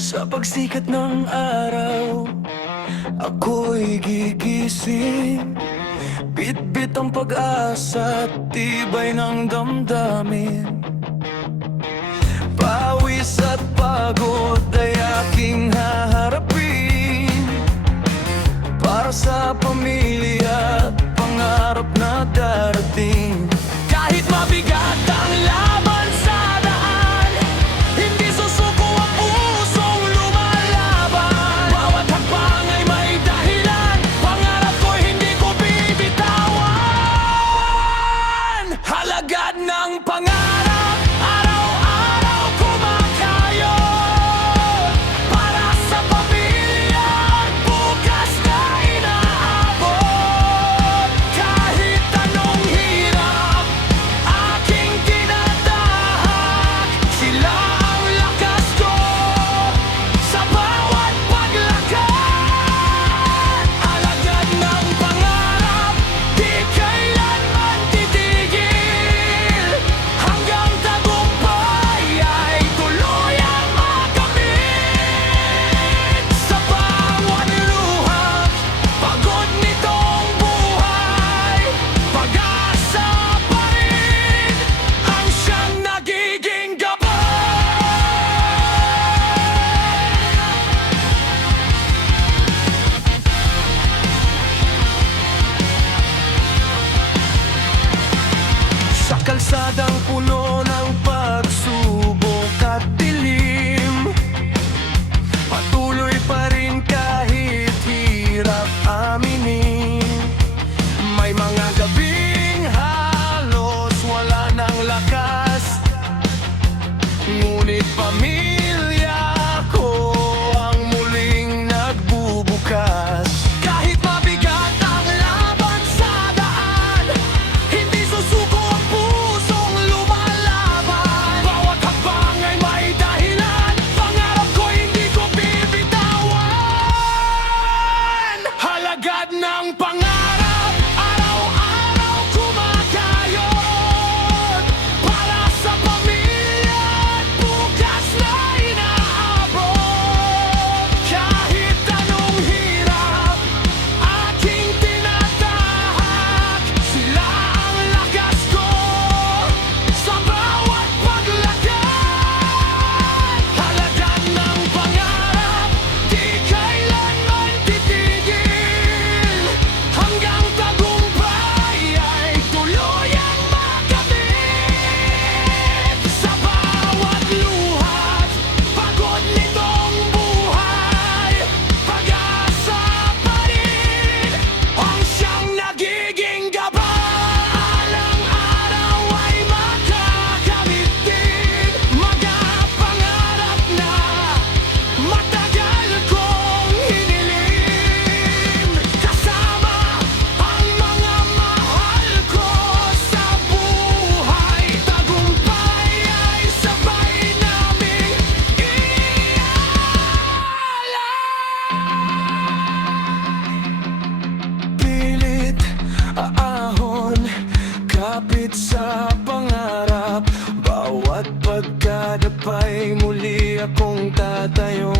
Sa pagsikat ng araw, ako'y gigising. Bitbit ang pag-asa at tibay ng damdamin. Pawis at pagod ay aking haharapin, para sa pamilya at pangarap na darating. Kahit mabigat ang laban sa daan, hindi susuko ang pusong lumalaban. Bawat hakbang ay may dahilan, pangarap ko'y hindi ko bibitawan. Halagad ng pangarap, araw-araw kumakayod, para sa pamilya at bukas na inaabot. Kahit anong hirap aking tinatahak, sila ang lakas ko sa bawat paglakad. Alagad ng pangarap, di kailanman titigil, hanggang tagumpay ay tuluyang makamit. Sa bawat luha, pagod nitong buhay, pag-asa pa rin ang siyang nagiging sa kalsadang puno ng pagsubok at dilim, patuloy pa rin kahit hirap aminin. May mga gabing halos wala ng lakas, ngunit pamilya ko ang muling nagbubukas. Kahit mabigat ang laban sa daan, hindi susuko ang pusong lumalaban. Bawat hakbang ay may dahilan, pangarap ko hindi ko bibitawan. Halagad ng pangarap, araw-araw kumakayod, para sa pamilya at bukas na inaabot. Kahit anong hirap aking tinatahak, sila ang lakas ko sa bawat paglakad. Halagad ng pangarap, di kailanman titigil, hanggang tagumpay ay tuluyang makamit. Sa bawat luhat, pagod nitong buhay, pag-asa pa rin ang siyang nagiging gabay. Alang-araw ay makakamit din, mga pangarap na matagal kong hiniling. Kasama ang mga mahal ko sa buhay, tagumpay ay sabay naming pilit aahon, kapit sa pangarap. Bawat pagkadapay, muli akong tatayong